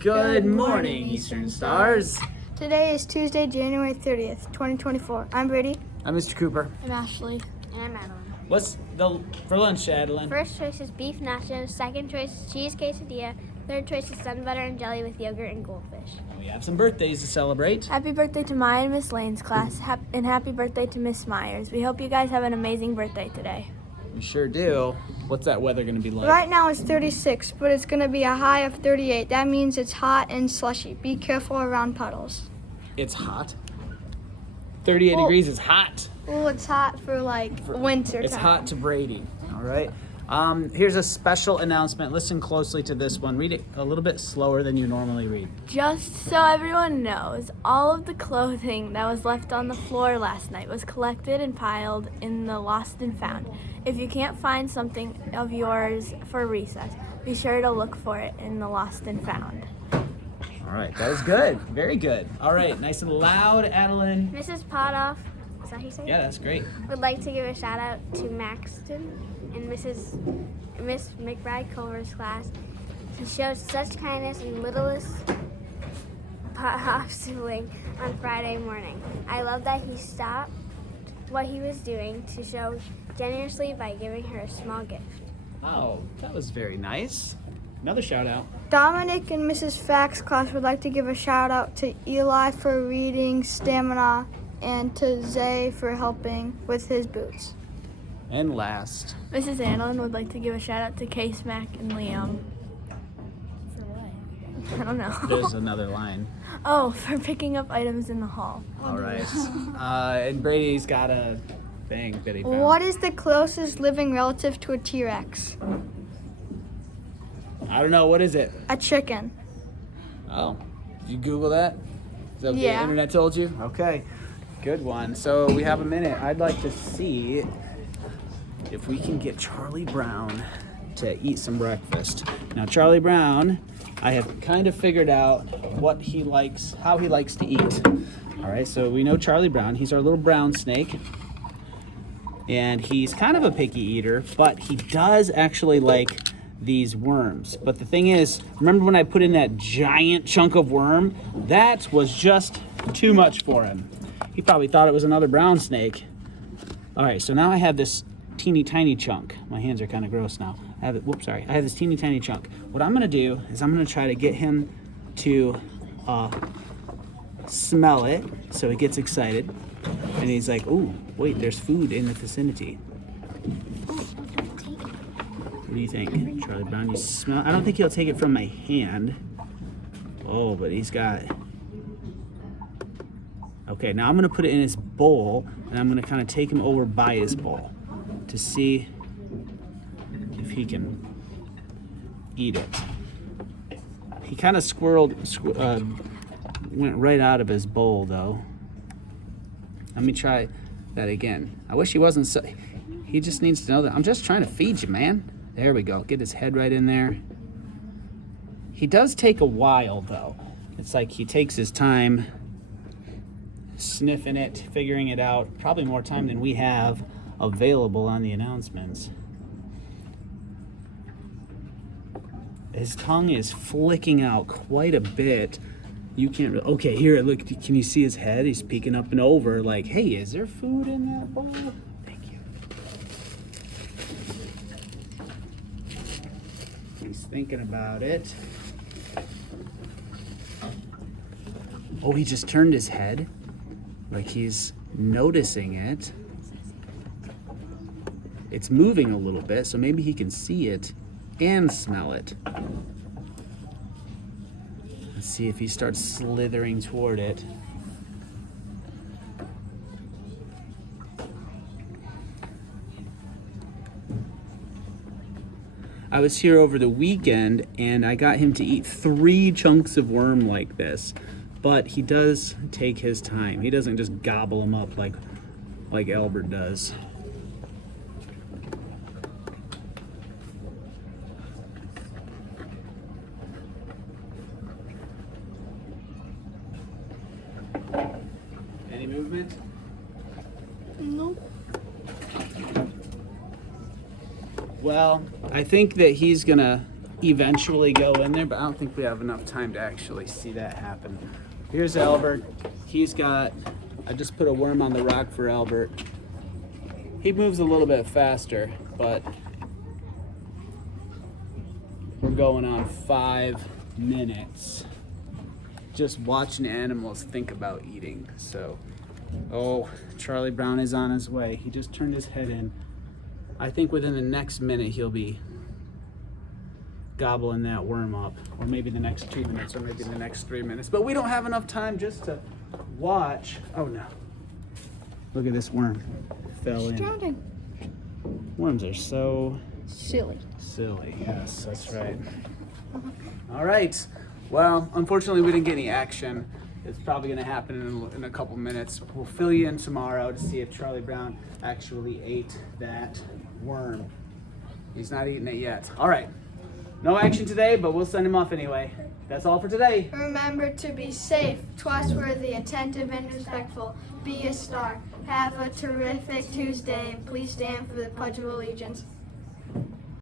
Good morning, Eastern Stars. Today is Tuesday, January 30th, 2024. I'm Brady. I'm Mr. Cooper. I'm Ashley. And I'm Madeline. What's for lunch, Adeline? First choice is beef nachos. Second choice is cheese quesadilla. Third choice is sun butter and jelly with yogurt and goldfish. We have some birthdays to celebrate. Happy birthday to Maya and Miss Lane's class, and happy birthday to Miss Myers. We hope you guys have an amazing birthday today. We sure do. What's that weather going to be like? Right now it's 36, but it's going to be a high of 38. That means it's hot and slushy. Be careful around puddles. It's hot. 38 degrees is hot. Well, it's hot for winter It's time. hot to Brady. All right. Here's a special announcement. Listen closely to this one. Read it a little bit slower than you normally read. Just so everyone knows, all of the clothing that was left on the floor last night was collected and piled in the Lost and Found. If you can't find something of yours for recess, be sure to look for it in the Lost and Found. All right. That is good. Very good. All right. Nice and loud, Adeline. Mrs. Potoff, is that how you say it? Yeah, that's great. Would like to give a shout out to Maxton and Miss McBride Culver's class. He showed such kindness and littlest Potoff sibling on Friday morning. I love that he stopped what he was doing to show generously by giving her a small gift. Oh, that was very nice. Another shout out. Dominic and Mrs. Fack's class would like to give a shout out to Eli for reading stamina and to Zay for helping with his boots. And last. Mrs. Annalyn would like to give a shout out to Case, Mac, and Liam. For what? I don't know. There's another line. Oh, for picking up items in the hall. All right. And Brady's got a thing that he found. What is the closest living relative to a T-Rex? I don't know. What is it? A chicken. Oh, did you Google that? Is that what Yeah. the internet told you? Okay, good one. So we have a minute. I'd like to see if we can get Charlie Brown to eat some breakfast. Now, Charlie Brown, I have kind of figured out what he likes, how he likes to eat. All right, so we know Charlie Brown. He's our little brown snake. And he's kind of a picky eater, but he does actually like these worms. But the thing is, remember when I put in that giant chunk of worm? That was just too much for him. He probably thought it was another brown snake. All right, so now I have this teeny tiny chunk. My hands are kind of gross now. I have this teeny tiny chunk. What I'm gonna do is I'm gonna try to get him to smell it so he gets excited. And he's like, ooh, wait, there's food in the vicinity. What do you think, Charlie Brown? You smell? I don't think he'll take it from my hand. Oh, but he's got. Okay, now I'm gonna put it in his bowl, and I'm gonna kind of take him over by his bowl to see if he can eat it. He kind of went right out of his bowl, though. Let me try that again. I wish he wasn't so. He just needs to know that I'm just trying to feed you, man. There we go. Get his head right in there. He does take a while, though. It's like he takes his time sniffing it, figuring it out. Probably more time than we have available on the announcements. His tongue is flicking out quite a bit. You can't. Okay, here, look. Can you see his head? He's peeking up and over like, hey, is there food in that bowl? Thank you. He's thinking about it. Oh, he just turned his head. Like he's noticing it. It's moving a little bit, so maybe he can see it and smell it. Let's see if he starts slithering toward it. I was here over the weekend and I got him to eat 3 chunks of worm like this, but he does take his time. He doesn't just gobble them up like Albert does. Any movement? Nope. Well, I think that he's gonna eventually go in there, but I don't think we have enough time to actually see that happen. Here's Albert. I just put a worm on the rock for Albert. He moves a little bit faster, but we're going on 5 minutes just watching animals think about eating. So, oh, Charlie Brown is on his way. He just turned his head in. I think within the next minute he'll be gobbling that worm up, or maybe the next 2 minutes, or maybe the next 3 minutes. But we don't have enough time just to watch. Oh no. Look at this worm. Fell in. Drowning. Worms are so Silly. silly. Yes, that's right. All right. Well, unfortunately, we didn't get any action. It's probably going to happen in a couple minutes. We'll fill you in tomorrow to see if Charlie Brown actually ate that worm. He's not eating it yet. All right. No action today, but we'll send him off anyway. That's all for today. Remember to be safe, trustworthy, attentive, and respectful. Be a star. Have a terrific Tuesday, and please stand for the Pledge of Allegiance.